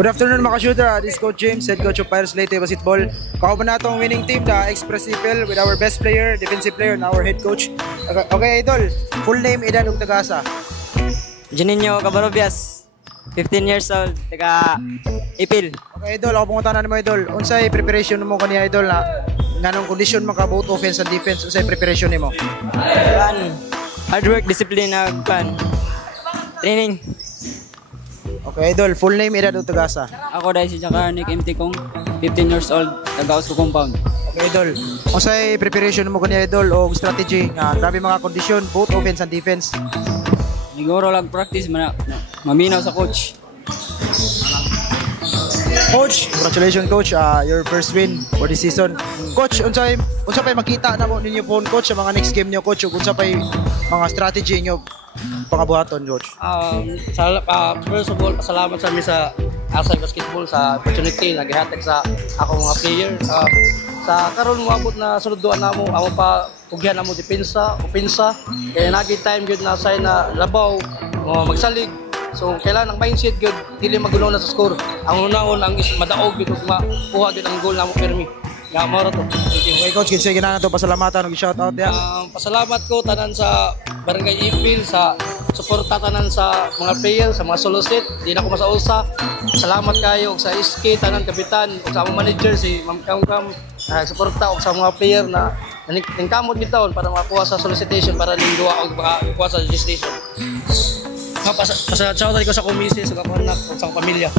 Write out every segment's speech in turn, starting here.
Good afternoon mga shooter. This is Coach James, head coach of Pirates Leyte Basketball. Kauban na itong winning team, the Express People, with our best player, defensive player, and our head coach. Okay, idol. Full name, edad ug tagasa. Juninho Cabarobias, 15 years old, taga Ipil. Okay, idol. Ako pangutanan mo, idol. Unsay preparation mo kaniya, idol, na nganong condition maka both offense and defense? Unsay preparation nimo? Hard work, discipline, training. Okay, idol. Full name, edad ug tagasa. Ako dahil si Jakarnik MT Kong, 15 years old, taga Osco Compound. Okay, idol. Unsay preparation mo kaniya, idol, o strategy nga grabe mga condition both offense and defense? Siguro lang practice, maminaw sa coach. Coach, congratulations coach, your first win for this season. Coach, unsa pay makita na mo ninyo po coach sa mga next game niyo coach, ug unsa pay mga strategy niyo pangabuhaton coach? First of all, pasalamat sa amin sa Asay Basketball sa opportunity na gihatag sa ako mga player. Sa karon moabot na suluduan namo, amo pa pugyan namo depensa, opensa. Kaya nagi time gyud na say na labaw, magsalig. So kailangan ng mindset gyud dili magulo na sa score. Ang unahon ang madaog gyud ug makuha gyud ang goal namo permi. Nga mao to. Okay coach, kinsa ginana to pasalamatan ug shout out dia. Pasalamat ko tanan sa Barangay Ipil sa suporta tanan sa mga player, sa mga soloset, di na ko masausa. Salamat kayo sa SK tanan kapitan ug sa among manager si Ma'am Kamkam, suporta og sa mga player na ningkamot bitaon para makuha sa solicitation para ning duwa og makuha sa registration. Pasalamat ko sa komisi sa kapanak ug sa pamilya.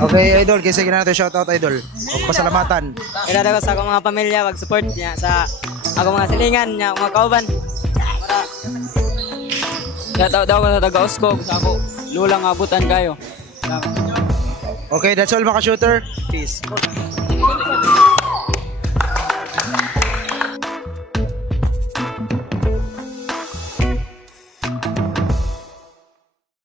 Okay idol, kinsa ginana to shout out idol. Og pasalamatan. Kaya ko sa akong mga pamilya, mag-support niya sa akong mga silingan niya, mga kauban. Para daw ko sa taga Osco, sa ako lulang abutan kayo. Okay, that's all mga shooter. Peace.